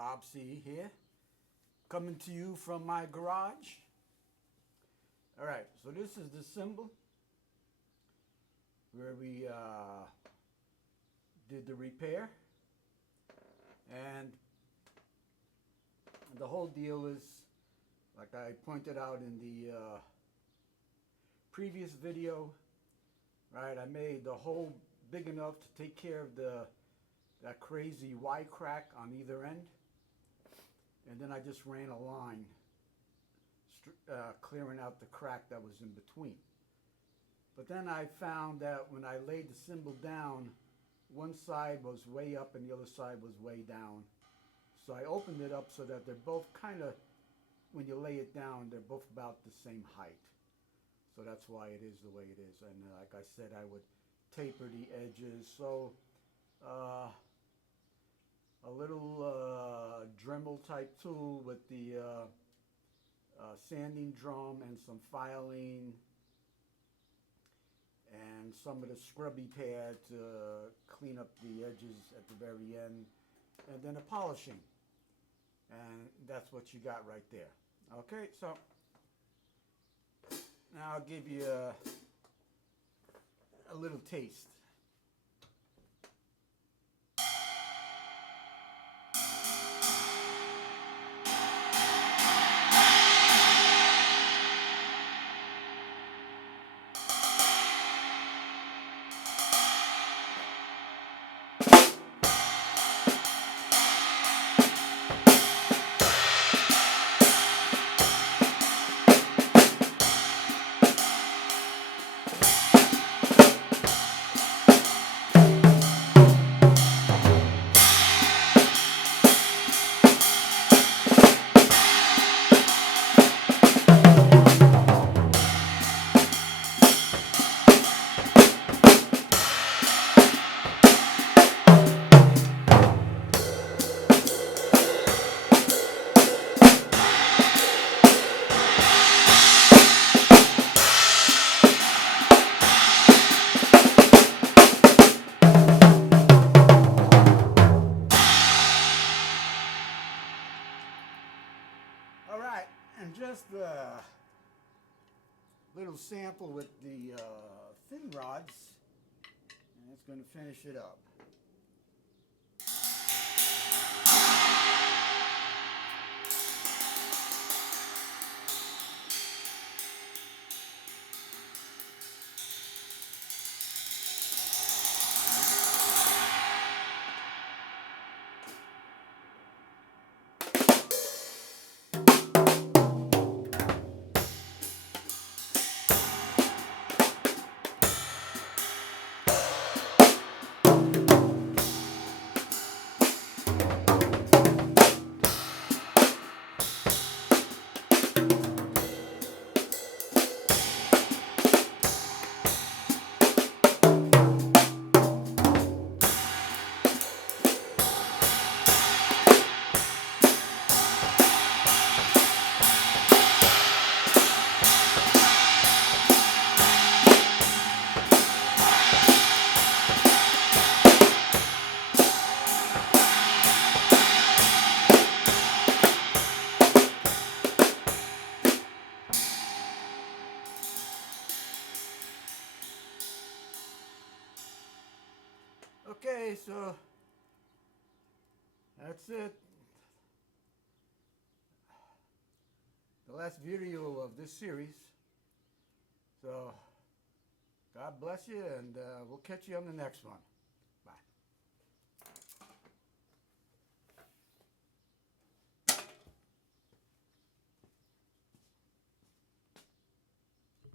Bob C here, coming to you from my garage. All right, so this is the Cymbal where we did the repair, and the whole deal is, like I pointed out in the previous video, right? I made the hole big enough to take care of that crazy Y crack on either end, and then I just ran a line clearing out the crack that was in between. But then I found that when I laid the cymbal down, one side was way up and the other side was way down. So I opened it up so that they're both kind of, when you lay it down, they're both about the same height. So that's why it is the way it is. And like I said, I would taper the edges. So a little Dremel type tool with the sanding drum and some filing and some of the scrubby pad to clean up the edges at the very end, and then a polishing. And that's what you got right there. Okay, so now I'll give you a little taste. All right, and just a little sample with the thin rods, and it's going to finish it up. Okay, so that's it. The last video of this series. So God bless you, and we'll catch you on the next one.